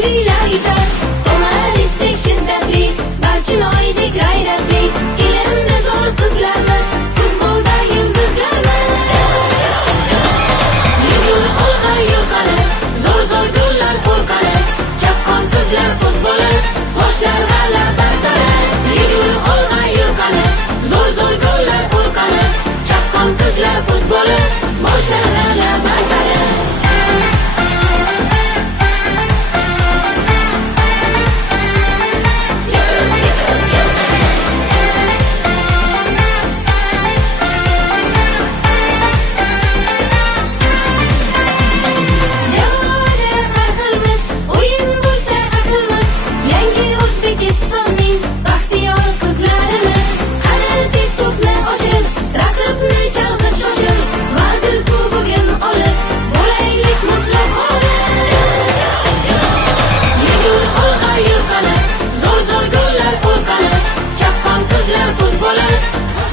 yoshlilar yutar. Humanistik shiddatli, Barchinoydek g'ayratli, ilmda zo'r qizlarmiz, futbolda yulduzlarmiz. Yugur olg'a yo'qani, zo'r gollar o'rqani, chaqqon qizlar futboli, boshlar g'alaba sari. Yugur olg'a yo'qani, zo'r gollar o'rqani, chaqqon qizlar futboli, boshlar g'alaba sari. O'zbekistonning baxtiyor qizlarimiz, qani tez to'pni oshir, raqibni chalg'ib shoshir, vazir kubogin olib, bo'laylik mutlaq g'olib. Yugur olg'a yo'qani, zo'r gollar o'rqani, chaqqon qizlar futboli,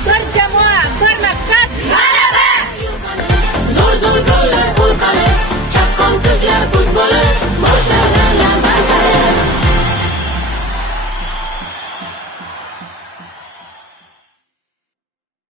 Bir jamoa, bir maqsad, g'alaba. Zo'r gollar o'rqani, chaqqon qizlar futboli.